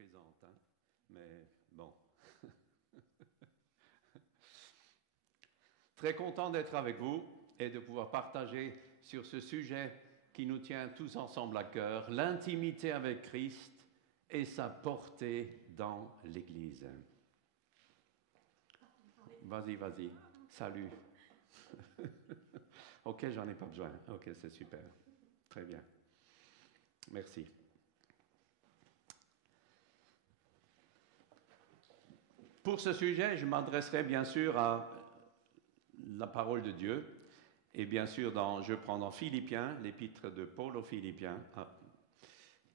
présente, hein? Mais bon. Très content d'être avec vous et de pouvoir partager sur ce sujet qui nous tient tous ensemble à cœur, l'intimité avec Christ et sa portée dans l'Église. Vas-y, salut. Ok, j'en ai pas besoin. Ok, c'est super. Très bien. Merci. Pour ce sujet, je m'adresserai bien sûr à la parole de Dieu. Et bien sûr, je prends dans Philippiens, l'épître de Paul aux Philippiens.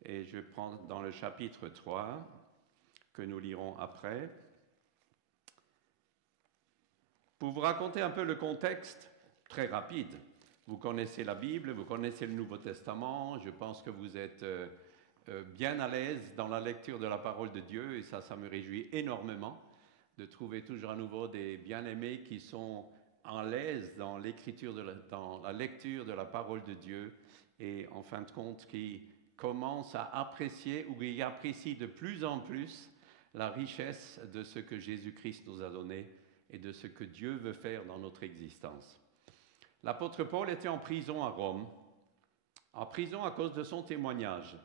Et je prends dans le chapitre 3, que nous lirons après. Pour vous raconter un peu le contexte, très rapide. Vous connaissez la Bible, vous connaissez le Nouveau Testament. Je pense que vous êtes bien à l'aise dans la lecture de la parole de Dieu. Et ça me réjouit énormément de trouver toujours à nouveau des bien-aimés qui sont à l'aise dans dans la lecture de la parole de Dieu et en fin de compte qui commencent à apprécier ou qui apprécient de plus en plus la richesse de ce que Jésus-Christ nous a donné et de ce que Dieu veut faire dans notre existence. L'apôtre Paul était en prison à Rome, en prison à cause de son témoignage.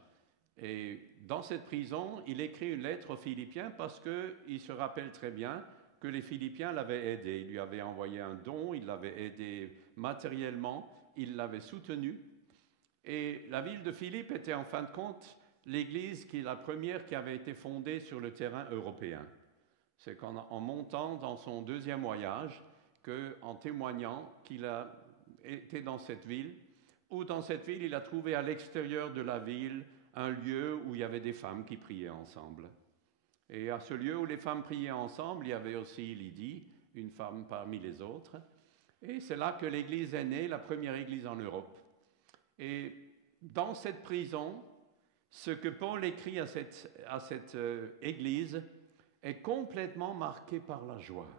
Et dans cette prison, il écrit une lettre aux Philippiens parce qu'il se rappelle très bien que les Philippiens l'avaient aidé. Il lui avait envoyé un don, il l'avait aidé matériellement, il l'avait soutenu. Et la ville de Philippe était en fin de compte l'église qui est la première qui avait été fondée sur le terrain européen. C'est qu'en montant dans son deuxième voyage, en témoignant qu'il a été dans cette ville, ou dans cette ville, il a trouvé à l'extérieur de la ville un lieu où il y avait des femmes qui priaient ensemble. Et à ce lieu où les femmes priaient ensemble, il y avait aussi Lydie, une femme parmi les autres. Et c'est là que l'église est née, la première église en Europe. Et dans cette prison, ce que Paul écrit à cette église est complètement marqué par la joie.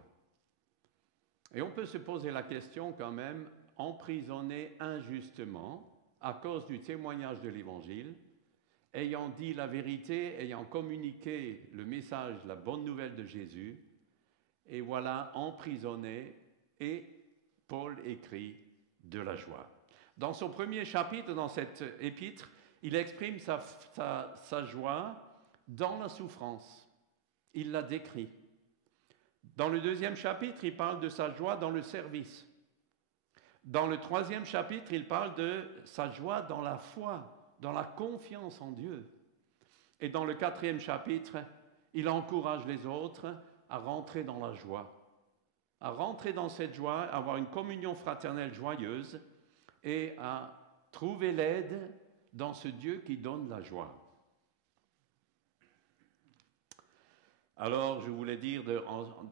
Et on peut se poser la question quand même, emprisonné injustement à cause du témoignage de l'Évangile, ayant dit la vérité, ayant communiqué le message, la bonne nouvelle de Jésus, et voilà, emprisonné, et Paul écrit de la joie. Dans son premier chapitre, dans cette épître, il exprime sa joie dans la souffrance. Il la décrit. Dans le deuxième chapitre, il parle de sa joie dans le service. Dans le troisième chapitre, il parle de sa joie dans la foi, dans la confiance en Dieu. Et dans le quatrième chapitre, il encourage les autres à rentrer dans la joie, à rentrer dans cette joie, à avoir une communion fraternelle joyeuse et à trouver l'aide dans ce Dieu qui donne la joie. Alors, je voulais dire,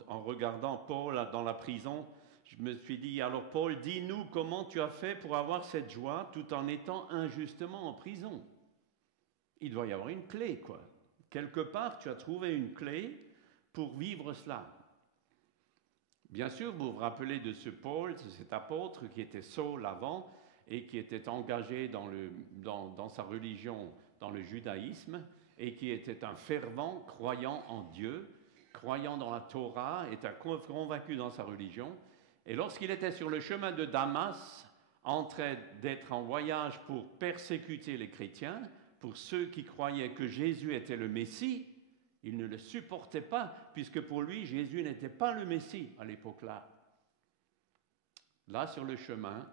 en regardant Paul dans la prison, je me suis dit, alors Paul, dis-nous comment tu as fait pour avoir cette joie tout en étant injustement en prison. Il doit y avoir une clé, quoi. Quelque part, tu as trouvé une clé pour vivre cela. Bien sûr, vous vous rappelez de ce Paul, de cet apôtre qui était Saul avant et qui était engagé dans sa religion, dans le judaïsme, et qui était un fervent croyant en Dieu, croyant dans la Torah, était convaincu dans sa religion. Et lorsqu'il était sur le chemin de Damas, en train d'être en voyage pour persécuter les chrétiens, pour ceux qui croyaient que Jésus était le Messie, il ne le supportait pas, puisque pour lui, Jésus n'était pas le Messie à l'époque-là. Là, sur le chemin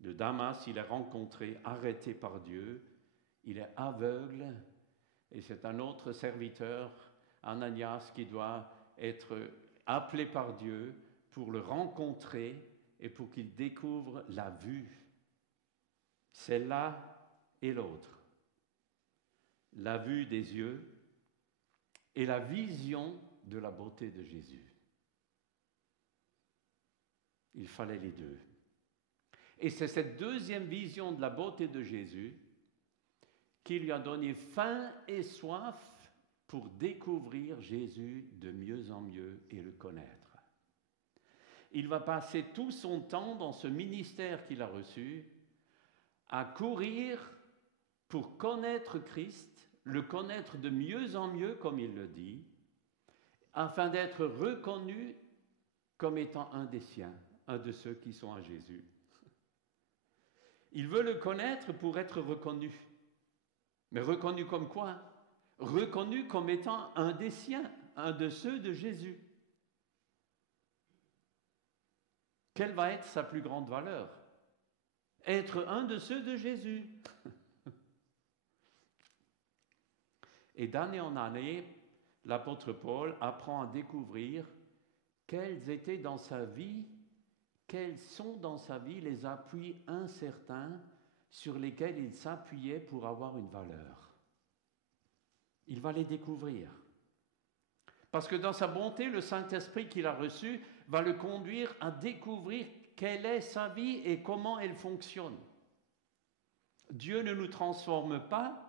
de Damas, il est rencontré, arrêté par Dieu, il est aveugle, et c'est un autre serviteur, Ananias, qui doit être appelé par Dieu pour le rencontrer et pour qu'il découvre la vue. C'est l'un et l'autre. La vue des yeux et la vision de la beauté de Jésus. Il fallait les deux. Et c'est cette deuxième vision de la beauté de Jésus qui lui a donné faim et soif pour découvrir Jésus de mieux en mieux et le connaître. Il va passer tout son temps dans ce ministère qu'il a reçu à courir pour connaître Christ le connaître de mieux en mieux, comme il le dit, afin d'être reconnu comme étant un des siens, un de ceux qui sont à Jésus. Il veut le connaître pour être reconnu. Mais reconnu comme quoi? Reconnu comme étant un des siens, un de ceux de Jésus. Quelle va être sa plus grande valeur? Être un de ceux de Jésus. Et d'année en année, l'apôtre Paul apprend à découvrir quels étaient dans sa vie, quels sont dans sa vie les appuis incertains sur lesquels il s'appuyait pour avoir une valeur. Il va les découvrir. Parce que dans sa bonté, le Saint-Esprit qu'il a reçu va le conduire à découvrir quelle est sa vie et comment elle fonctionne. Dieu ne nous transforme pas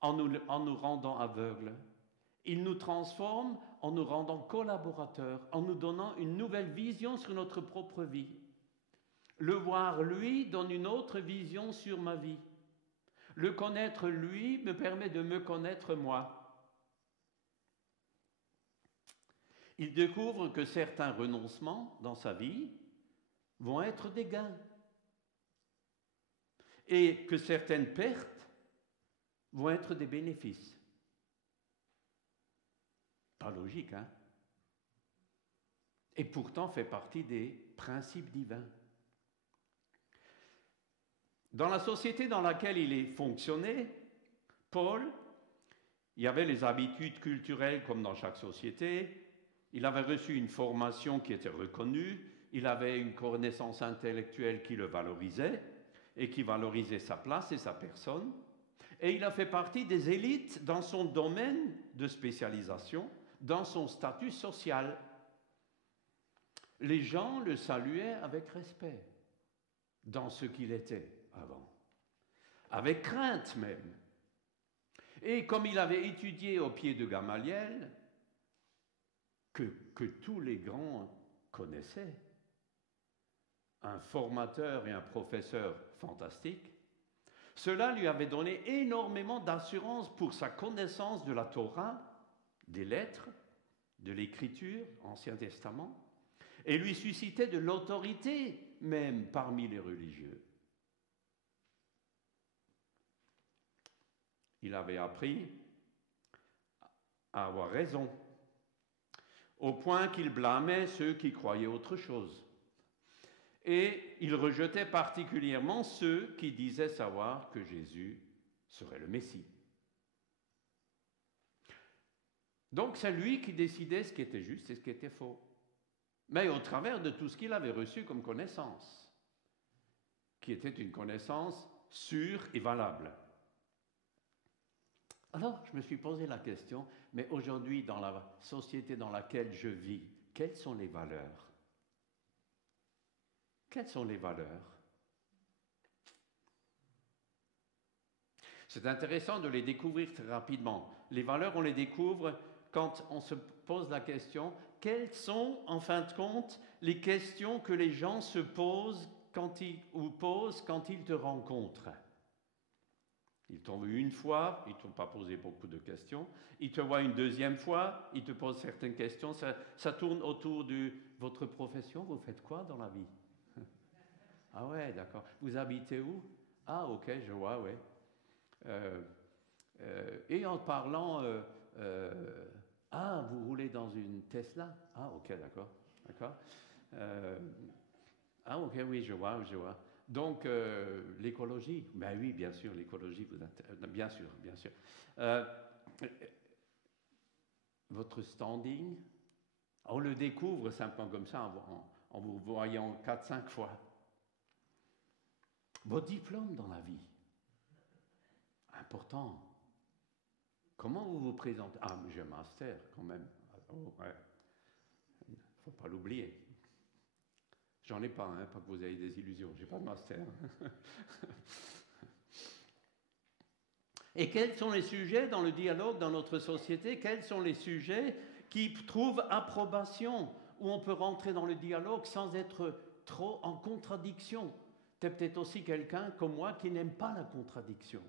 en nous rendant aveugles. Il nous transforme en nous rendant collaborateurs, en nous donnant une nouvelle vision sur notre propre vie. Le voir, lui, donne une autre vision sur ma vie. Le connaître, lui, me permet de me connaître, moi. Il découvre que certains renoncements dans sa vie vont être des gains et que certaines pertes vont être des bénéfices. Pas logique, hein? Et pourtant fait partie des principes divins. Dans la société dans laquelle il est fonctionné, Paul, il y avait les habitudes culturelles comme dans chaque société, il avait reçu une formation qui était reconnue, il avait une connaissance intellectuelle qui le valorisait et qui valorisait sa place et sa personne, et il a fait partie des élites dans son domaine de spécialisation, dans son statut social. Les gens le saluaient avec respect dans ce qu'il était avant, avec crainte même. Et comme il avait étudié au pied de Gamaliel, que tous les grands connaissaient, un formateur et un professeur fantastique, cela lui avait donné énormément d'assurance pour sa connaissance de la Torah, des lettres, de l'écriture, Ancien Testament, et lui suscitait de l'autorité même parmi les religieux. Il avait appris à avoir raison, au point qu'il blâmait ceux qui croyaient autre chose. Et il rejetait particulièrement ceux qui disaient savoir que Jésus serait le Messie. Donc c'est lui qui décidait ce qui était juste et ce qui était faux, mais au travers de tout ce qu'il avait reçu comme connaissance, qui était une connaissance sûre et valable. Alors, je me suis posé la question, mais aujourd'hui, dans la société dans laquelle je vis, quelles sont les valeurs? Quelles sont les valeurs? C'est intéressant de les découvrir très rapidement. Les valeurs, on les découvre quand on se pose la question, quelles sont, en fin de compte, les questions que les gens se posent quand ils te rencontrent? Ils t'ont vu une fois, ils ne t'ont pas posé beaucoup de questions. Ils te voient une deuxième fois, ils te posent certaines questions. Ça tourne autour de votre profession. Vous faites quoi dans la vie? Ah ouais, d'accord. Vous habitez où? Ah ok, je vois, ouais. Et en parlant, ah, vous roulez dans une Tesla? Ah ok, d'accord. Ah ok, oui, je vois. Donc, l'écologie, ben oui, bien sûr, l'écologie vous intéresse, bien sûr. Votre standing, on le découvre simplement comme ça en vous voyant 4-5 fois. Vos diplômes dans la vie, important. Comment vous vous présentez? Ah, j'ai un master quand même. Oh, ouais. Il ne faut pas l'oublier. J'en ai pas, hein, pas que vous ayez des illusions. J'ai pas de master. Et quels sont les sujets dans le dialogue dans notre société? Quels sont les sujets qui trouvent approbation, où on peut rentrer dans le dialogue sans être trop en contradiction? Tu es peut-être aussi quelqu'un comme moi qui n'aime pas la contradiction.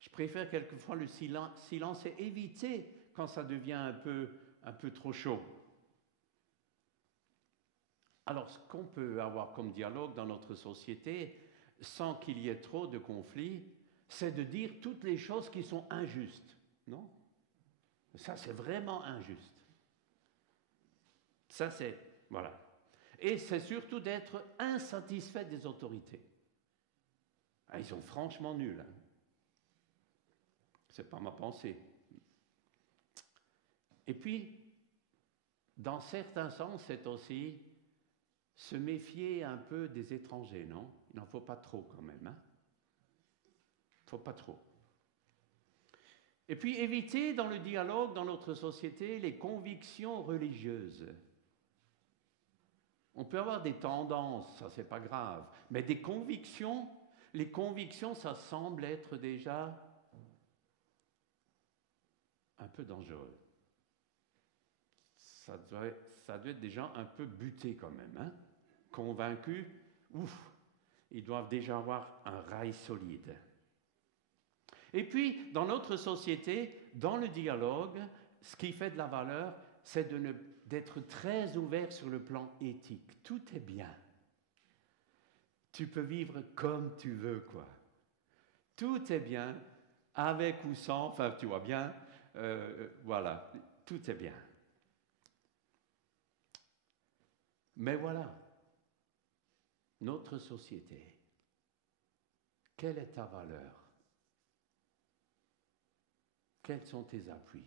Je préfère quelquefois le silence et éviter quand ça devient un peu trop chaud. Alors, ce qu'on peut avoir comme dialogue dans notre société, sans qu'il y ait trop de conflits, c'est de dire toutes les choses qui sont injustes. Non? Ça, c'est vraiment injuste. Ça, c'est... Voilà. Et c'est surtout d'être insatisfait des autorités. Ah, ils sont franchement nuls. Hein. Ce n'est pas ma pensée. Et puis, dans certains sens, c'est aussi se méfier un peu des étrangers, non? Il n'en faut pas trop quand même. Hein? Il ne faut pas trop. Et puis, éviter dans le dialogue, dans notre société, les convictions religieuses. On peut avoir des tendances, ça c'est pas grave, mais des convictions, les convictions, ça semble être déjà un peu dangereux. Ça doit être des gens un peu butés quand même, hein? Convaincus, ouf, ils doivent déjà avoir un rail solide. Et puis, dans notre société, dans le dialogue, ce qui fait de la valeur, c'est d'être très ouvert sur le plan éthique. Tout est bien. Tu peux vivre comme tu veux, quoi. Tout est bien, avec ou sans, enfin, tu vois bien, voilà, tout est bien. Mais voilà, notre société, quelle est ta valeur? Quels sont tes appuis?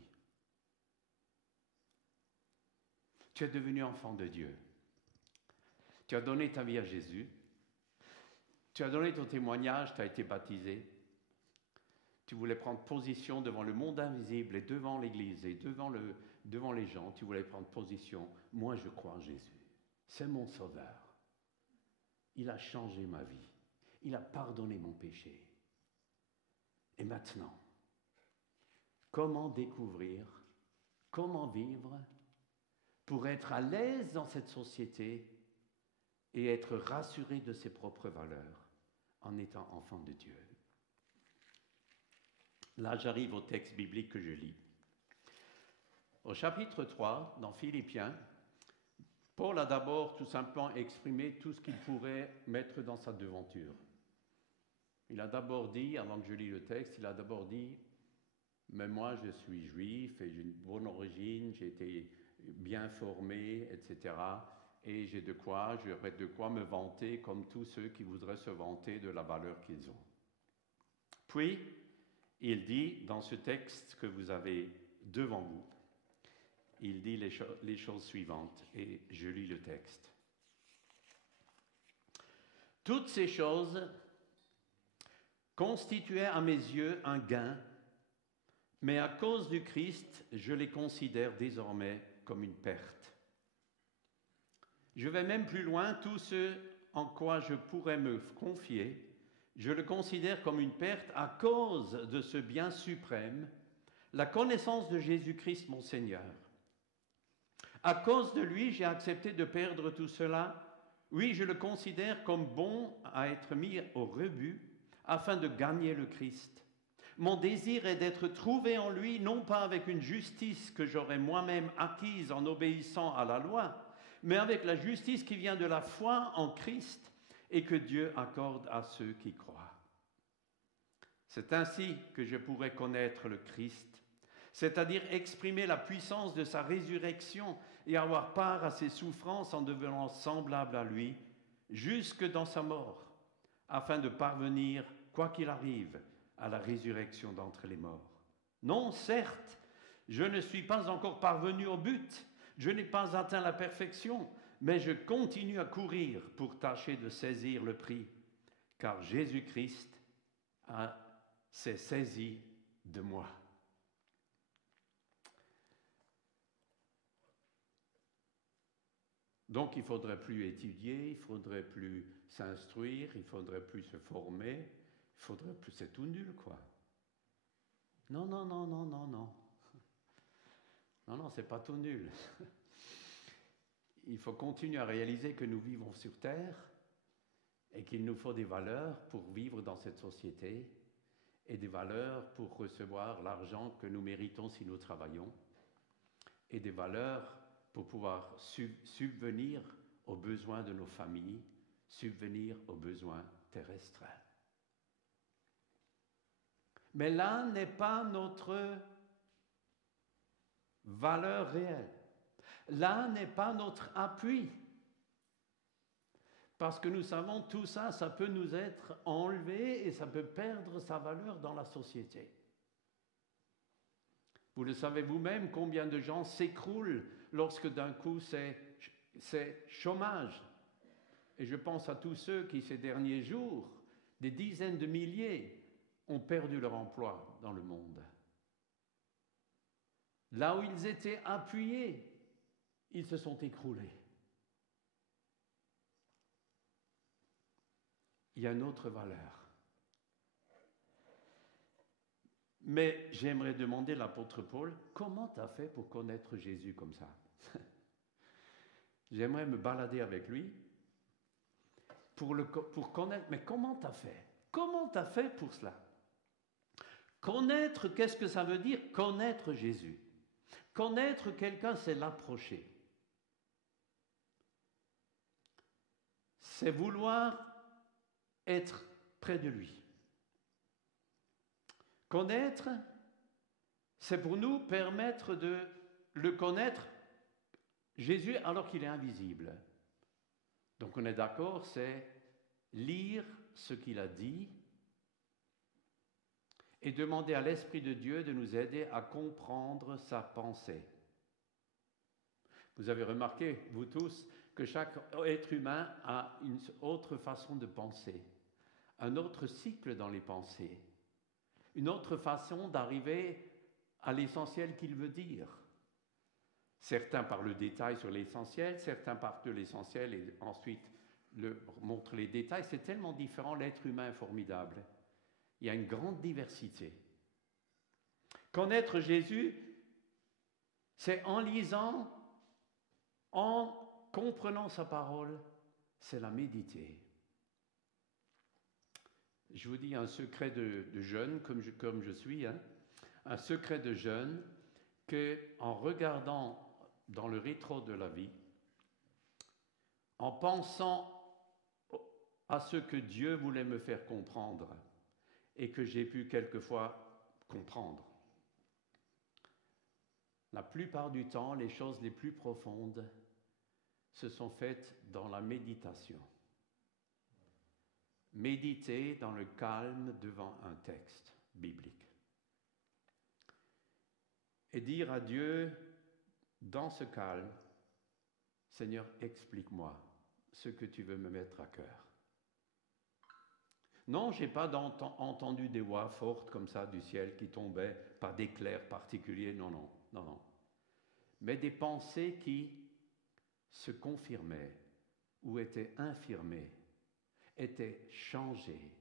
Tu es devenu enfant de Dieu. Tu as donné ta vie à Jésus. Tu as donné ton témoignage, tu as été baptisé. Tu voulais prendre position devant le monde invisible et devant l'Église et devant les gens. Tu voulais prendre position. Moi, je crois en Jésus. C'est mon sauveur. Il a changé ma vie. Il a pardonné mon péché. Et maintenant, comment découvrir, comment vivre pour être à l'aise dans cette société et être rassuré de ses propres valeurs en étant enfant de Dieu. Là, j'arrive au texte biblique que je lis. Au chapitre 3, dans Philippiens, Paul a d'abord tout simplement exprimé tout ce qu'il pourrait mettre dans sa devanture. Il a d'abord dit, avant que je lis le texte, il a d'abord dit « Mais moi, je suis juif et j'ai une bonne origine, j'ai été bien formé, etc. » Et j'aurais de quoi me vanter comme tous ceux qui voudraient se vanter de la valeur qu'ils ont. Puis, il dit, dans ce texte que vous avez devant vous, il dit les choses suivantes, et je lis le texte. Toutes ces choses constituaient à mes yeux un gain, mais à cause du Christ, je les considère désormais comme une perte. Je vais même plus loin, tout ce en quoi je pourrais me confier, je le considère comme une perte à cause de ce bien suprême, la connaissance de Jésus-Christ mon Seigneur. À cause de lui, j'ai accepté de perdre tout cela. Oui, je le considère comme bon à être mis au rebut afin de gagner le Christ. Mon désir est d'être trouvé en lui, non pas avec une justice que j'aurais moi-même acquise en obéissant à la loi, mais avec la justice qui vient de la foi en Christ et que Dieu accorde à ceux qui croient. C'est ainsi que je pourrais connaître le Christ, c'est-à-dire exprimer la puissance de sa résurrection et avoir part à ses souffrances en devenant semblable à lui, jusque dans sa mort, afin de parvenir, quoi qu'il arrive, à la résurrection d'entre les morts. Non, certes, je ne suis pas encore parvenu au but, je n'ai pas atteint la perfection, mais je continue à courir pour tâcher de saisir le prix, car Jésus-Christ s'est saisi de moi. Donc il ne faudrait plus étudier, il ne faudrait plus s'instruire, il ne faudrait plus se former, il faudrait plus... C'est tout nul, quoi. Non. Non, c'est pas tout nul. Il faut continuer à réaliser que nous vivons sur Terre et qu'il nous faut des valeurs pour vivre dans cette société et des valeurs pour recevoir l'argent que nous méritons si nous travaillons, et des valeurs pour pouvoir subvenir aux besoins de nos familles, subvenir aux besoins terrestres. Mais là n'est pas notre valeur réelle. Là n'est pas notre appui. Parce que nous savons tout ça, ça peut nous être enlevé et ça peut perdre sa valeur dans la société. Vous le savez vous-même, combien de gens s'écroulent lorsque d'un coup c'est chômage. Et je pense à tous ceux qui, ces derniers jours, des dizaines de milliers, ont perdu leur emploi dans le monde. Là où ils étaient appuyés, ils se sont écroulés. Il y a une autre valeur. Mais j'aimerais demander à l'apôtre Paul, comment tu as fait pour connaître Jésus comme ça? J'aimerais me balader avec lui pour connaître, mais comment tu as fait? Comment tu as fait pour cela? Connaître, qu'est-ce que ça veut dire? Connaître Jésus. Connaître quelqu'un, c'est l'approcher. C'est vouloir être près de lui. Connaître, c'est pour nous permettre de le connaître, Jésus, alors qu'il est invisible. Donc on est d'accord, c'est lire ce qu'il a dit et demander à l'Esprit de Dieu de nous aider à comprendre sa pensée. Vous avez remarqué, vous tous, que chaque être humain a une autre façon de penser, un autre cycle dans les pensées, une autre façon d'arriver à l'essentiel qu'il veut dire. Certains parlent le détail sur l'essentiel, certains partent de l'essentiel et ensuite montrent les détails. C'est tellement différent, l'être humain est formidable. Il y a une grande diversité. Connaître Jésus, c'est en lisant, en comprenant sa parole, c'est la méditer. Je vous dis un secret de jeune, comme je suis, un secret de jeune, qu'en regardant dans le rétro de la vie, en pensant à ce que Dieu voulait me faire comprendre et que j'ai pu quelquefois comprendre, la plupart du temps, les choses les plus profondes se sont faites dans la méditation. Méditer dans le calme devant un texte biblique. Et dire à Dieu, dans ce calme, Seigneur, explique-moi ce que tu veux me mettre à cœur. Non, je n'ai pas entendu des voix fortes comme ça du ciel qui tombaient par d'éclairs particuliers, non. Mais des pensées qui se confirmaient ou étaient infirmées, étaient changées.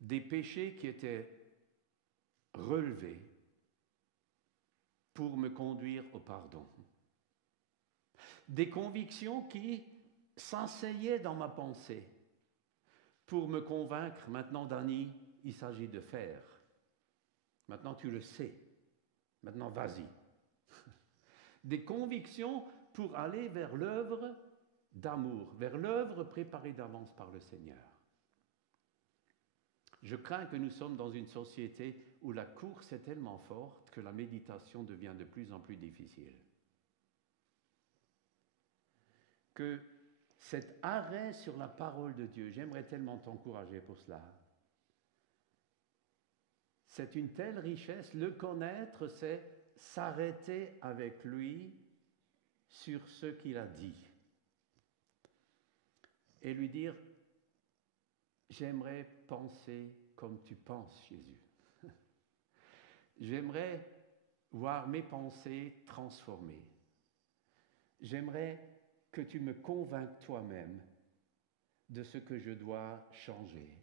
Des péchés qui étaient relevés pour me conduire au pardon. Des convictions qui s'asseyaient dans ma pensée pour me convaincre, maintenant Dani, il s'agit de faire. Maintenant tu le sais. Maintenant vas-y. Des convictions pour aller vers l'œuvre d'amour, vers l'œuvre préparée d'avance par le Seigneur. Je crains que nous sommes dans une société où la course est tellement forte que la méditation devient de plus en plus difficile. Que cet arrêt sur la parole de Dieu, j'aimerais tellement t'encourager pour cela. C'est une telle richesse, le connaître, c'est s'arrêter avec lui sur ce qu'il a dit. Et lui dire, j'aimerais penser comme tu penses, Jésus. J'aimerais voir mes pensées transformées. J'aimerais que tu me convainques toi-même de ce que je dois changer,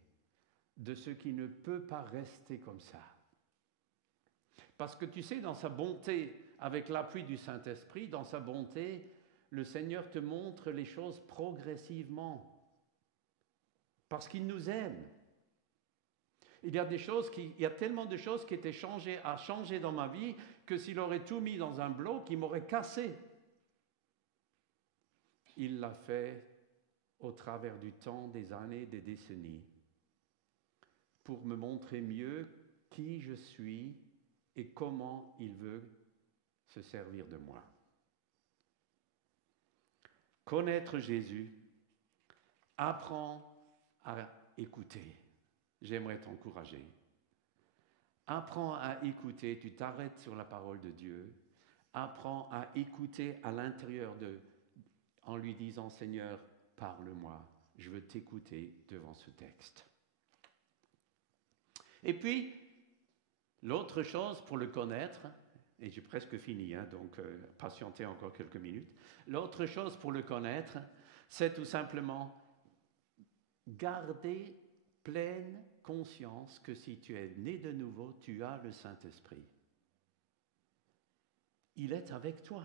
de ce qui ne peut pas rester comme ça. Parce que tu sais, dans sa bonté, avec l'appui du Saint-Esprit, dans sa bonté, le Seigneur te montre les choses progressivement. Parce qu'il nous aime. Il y a tellement de choses qui étaient changées dans ma vie que s'il aurait tout mis dans un bloc, il m'aurait cassé. Il l'a fait au travers du temps, des années, des décennies, pour me montrer mieux qui je suis et comment il veut se servir de moi. Connaître Jésus, apprends à écouter. J'aimerais t'encourager. Apprends à écouter, tu t'arrêtes sur la parole de Dieu. Apprends à écouter à l'intérieur en lui disant, Seigneur, parle-moi, je veux t'écouter devant ce texte. Et puis, l'autre chose pour le connaître, et j'ai presque fini, donc patientez encore quelques minutes. L'autre chose pour le connaître, c'est tout simplement garder pleine conscience que si tu es né de nouveau, tu as le Saint-Esprit. Il est avec toi.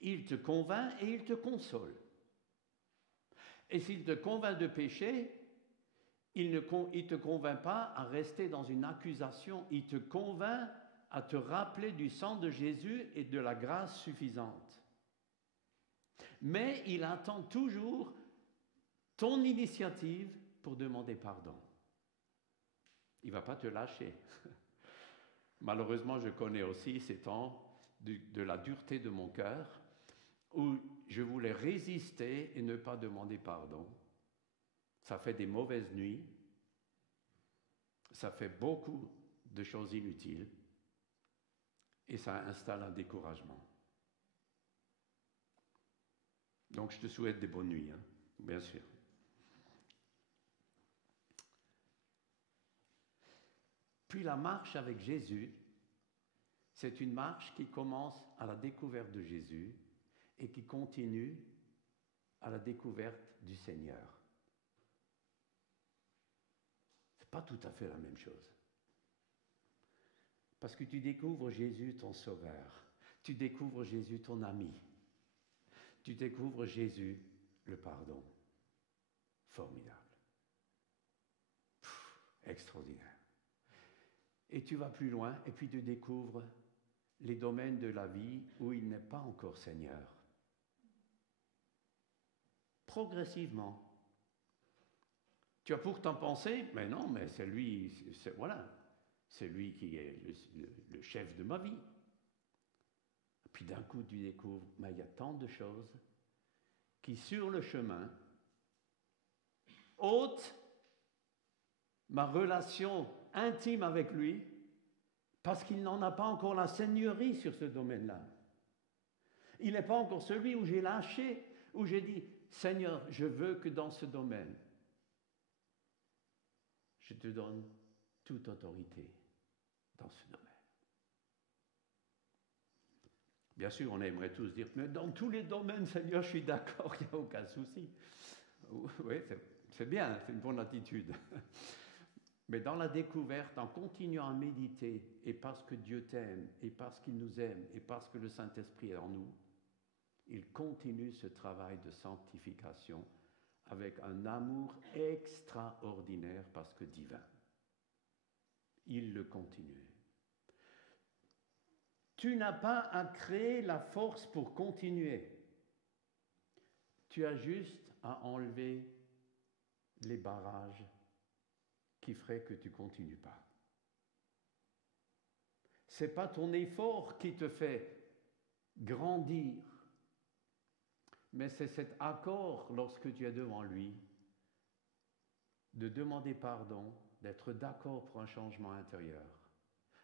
Il te convainc et il te console. Et s'il te convainc de péché, il ne te convainc pas à rester dans une accusation, il te convainc à te rappeler du sang de Jésus et de la grâce suffisante. Mais il attend toujours ton initiative pour demander pardon. Il ne va pas te lâcher. Malheureusement, je connais aussi ces temps de la dureté de mon cœur où je voulais résister et ne pas demander pardon. Ça fait des mauvaises nuits, ça fait beaucoup de choses inutiles et ça installe un découragement. Donc je te souhaite des bonnes nuits, bien sûr. Puis la marche avec Jésus, c'est une marche qui commence à la découverte de Jésus et qui continue à la découverte du Seigneur. Ce n'est pas tout à fait la même chose. Parce que tu découvres Jésus ton sauveur, tu découvres Jésus ton ami, tu découvres Jésus le pardon. Formidable. Extraordinaire. Et tu vas plus loin et puis tu découvres les domaines de la vie où il n'est pas encore Seigneur. Progressivement. Tu as pourtant pensé, mais non, mais c'est lui, c'est lui qui est le chef de ma vie. Et puis d'un coup, tu découvres, mais il y a tant de choses qui, sur le chemin, ôtent ma relation intime avec lui, parce qu'il n'en a pas encore la seigneurie sur ce domaine-là. Il n'est pas encore celui où j'ai lâché, où j'ai dit, Seigneur, je veux que dans ce domaine, je te donne toute autorité dans ce domaine. Bien sûr, on aimerait tous dire, mais dans tous les domaines, Seigneur, je suis d'accord, il n'y a aucun souci. Oui, c'est bien, c'est une bonne attitude. Mais dans la découverte, en continuant à méditer, et parce que Dieu t'aime, et parce qu'il nous aime, et parce que le Saint-Esprit est en nous, il continue ce travail de sanctification avec un amour extraordinaire parce que divin. Il le continue. Tu n'as pas à créer la force pour continuer. Tu as juste à enlever les barrages qui ferait que tu ne continues pas. Ce n'est pas ton effort qui te fait grandir, mais c'est cet accord lorsque tu es devant lui, de demander pardon, d'être d'accord pour un changement intérieur,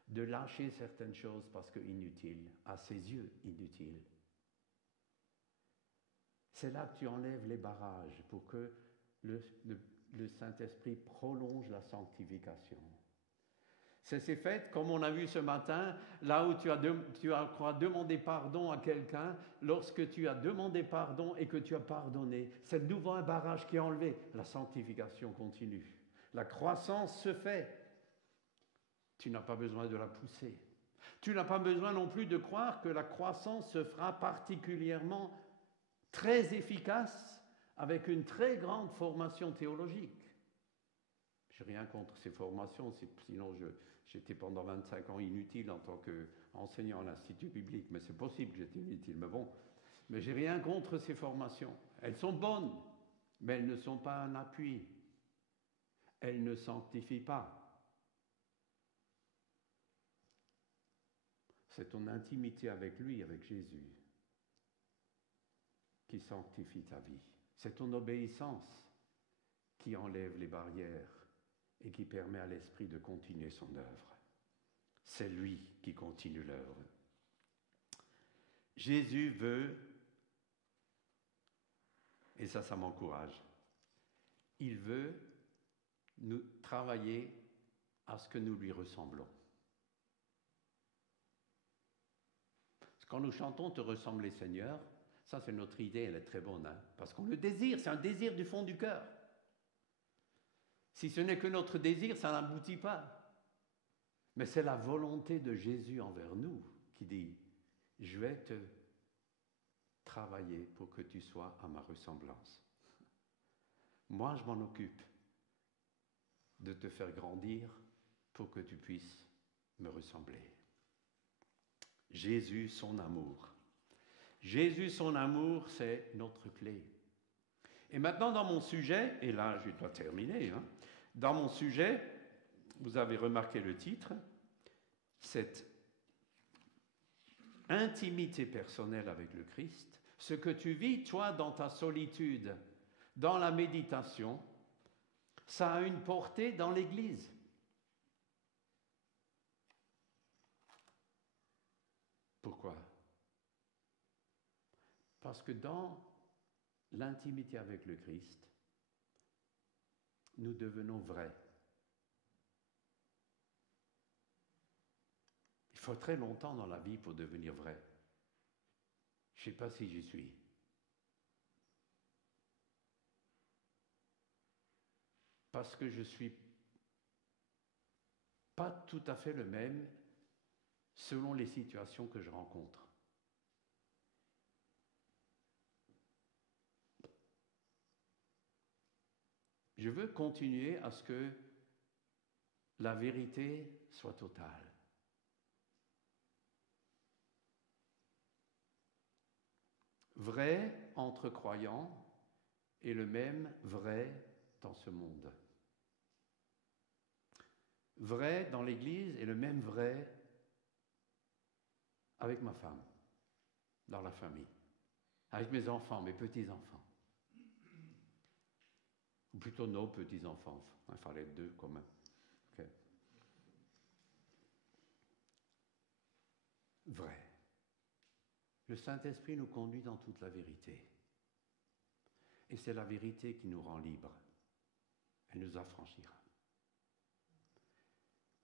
de lâcher certaines choses parce que inutiles, à ses yeux inutiles. C'est là que tu enlèves les barrages pour que le Saint-Esprit prolonge la sanctification. C'est fait, comme on a vu ce matin, là où tu as demandé pardon à quelqu'un, lorsque tu as demandé pardon et que tu as pardonné, c'est de nouveau un barrage qui est enlevé. La sanctification continue. La croissance se fait. Tu n'as pas besoin de la pousser. Tu n'as pas besoin non plus de croire que la croissance se fera particulièrement très efficace avec une très grande formation théologique. Je n'ai rien contre ces formations, sinon j'étais pendant 25 ans inutile en tant qu'enseignant à l'Institut biblique, mais c'est possible que j'étais inutile, mais bon. Mais j'ai rien contre ces formations. Elles sont bonnes, mais elles ne sont pas un appui. Elles ne sanctifient pas. C'est ton intimité avec lui, avec Jésus, qui sanctifie ta vie. C'est ton obéissance qui enlève les barrières et qui permet à l'Esprit de continuer son œuvre. C'est lui qui continue l'œuvre. Jésus veut, et ça m'encourage, il veut nous travailler à ce que nous lui ressemblons. Quand nous chantons « Te ressembler Seigneur », ça c'est notre idée, elle est très bonne, hein, parce qu'on le désire, c'est un désir du fond du cœur. Si ce n'est que notre désir, ça n'aboutit pas. Mais c'est la volonté de Jésus envers nous qui dit « Je vais te travailler pour que tu sois à ma ressemblance. Moi, je m'en occupe de te faire grandir pour que tu puisses me ressembler. » Jésus, son amour. Jésus, son amour, c'est notre clé. Et maintenant, dans mon sujet, et là, je dois terminer, hein, dans mon sujet, vous avez remarqué le titre, cette intimité personnelle avec le Christ, ce que tu vis, toi, dans ta solitude, dans la méditation, ça a une portée dans l'Église. Pourquoi? Parce que dans l'intimité avec le Christ, nous devenons vrais. Il faut très longtemps dans la vie pour devenir vrai. Je ne sais pas si j'y suis. Parce que je ne suis pas tout à fait le même selon les situations que je rencontre. Je veux continuer à ce que la vérité soit totale. Vrai entre croyants et le même vrai dans ce monde. Vrai dans l'Église et le même vrai avec ma femme, dans la famille, avec mes enfants, mes petits-enfants. Ou plutôt nos petits-enfants, il fallait deux quand même. Okay. Vrai. Le Saint-Esprit nous conduit dans toute la vérité. Et c'est la vérité qui nous rend libres. Elle nous affranchira.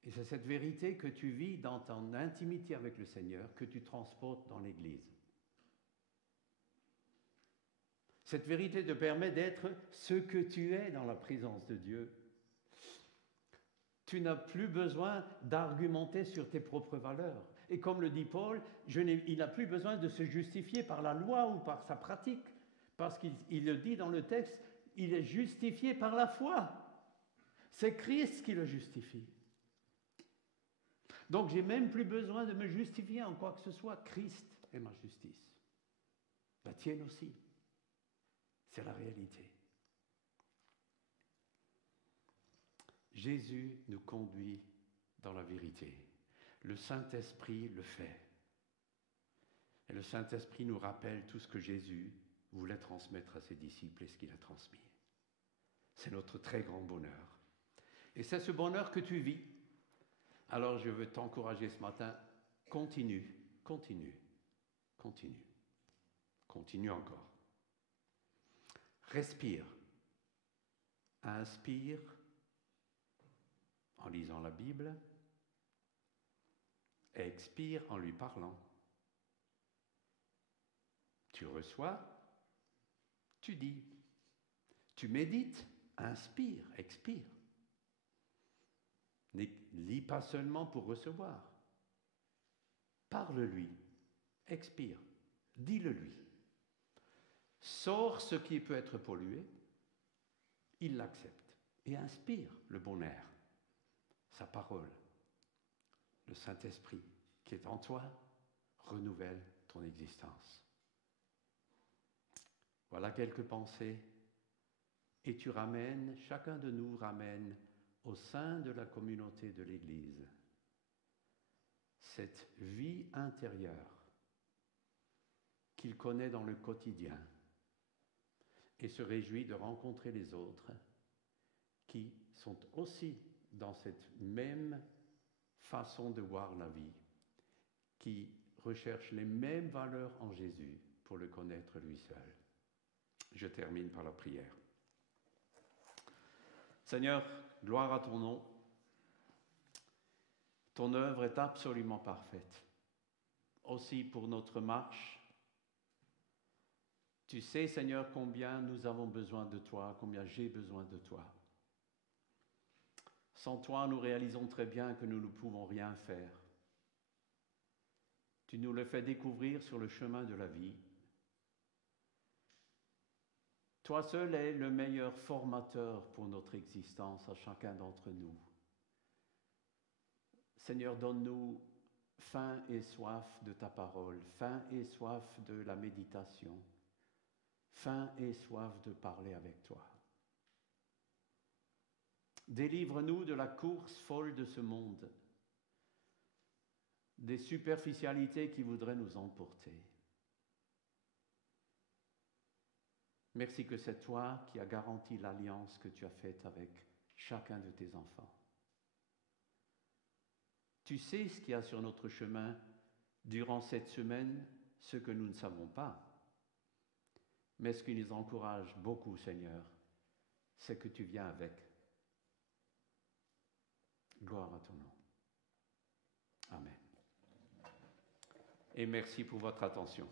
Et c'est cette vérité que tu vis dans ton intimité avec le Seigneur que tu transportes dans l'Église. Cette vérité te permet d'être ce que tu es dans la présence de Dieu. Tu n'as plus besoin d'argumenter sur tes propres valeurs. Et comme le dit Paul, il n'a plus besoin de se justifier par la loi ou par sa pratique. Parce qu'il le dit dans le texte, il est justifié par la foi. C'est Christ qui le justifie. Donc, je n'ai même plus besoin de me justifier en quoi que ce soit. Christ est ma justice. La tienne aussi. C'est la réalité. Jésus nous conduit dans la vérité. Le Saint-Esprit le fait. Et le Saint-Esprit nous rappelle tout ce que Jésus voulait transmettre à ses disciples et ce qu'il a transmis. C'est notre très grand bonheur. Et c'est ce bonheur que tu vis. Alors je veux t'encourager ce matin, continue, continue, continue, continue encore. Respire, inspire en lisant la Bible, expire en lui parlant. Tu reçois, tu dis, tu médites, inspire, expire. Ne lis pas seulement pour recevoir. Parle-lui, expire, dis-le-lui. Sors ce qui peut être pollué, il l'accepte. et inspire le bon air. Sa parole, le Saint-Esprit qui est en toi, renouvelle ton existence. Voilà quelques pensées. Et tu ramènes, chacun de nous ramène au sein de la communauté de l'Église cette vie intérieure qu'il connaît dans le quotidien et se réjouit de rencontrer les autres qui sont aussi dans cette même façon de voir la vie, qui recherchent les mêmes valeurs en Jésus pour le connaître lui seul. Je termine par la prière. Seigneur, gloire à ton nom. Ton œuvre est absolument parfaite. Aussi pour notre marche. Tu sais, Seigneur, combien nous avons besoin de toi, combien j'ai besoin de toi. Sans toi, nous réalisons très bien que nous ne pouvons rien faire. Tu nous le fais découvrir sur le chemin de la vie. Toi seul es le meilleur formateur pour notre existence à chacun d'entre nous. Seigneur, donne-nous faim et soif de ta parole, faim et soif de la méditation, faim et soif de parler avec toi. Délivre-nous de la course folle de ce monde, des superficialités qui voudraient nous emporter. Merci que c'est toi qui as garanti l'alliance que tu as faite avec chacun de tes enfants. Tu sais ce qu'il y a sur notre chemin durant cette semaine, ce que nous ne savons pas. Mais ce qui nous encourage beaucoup, Seigneur, c'est que tu viens avec. Gloire à ton nom. Amen. Et merci pour votre attention.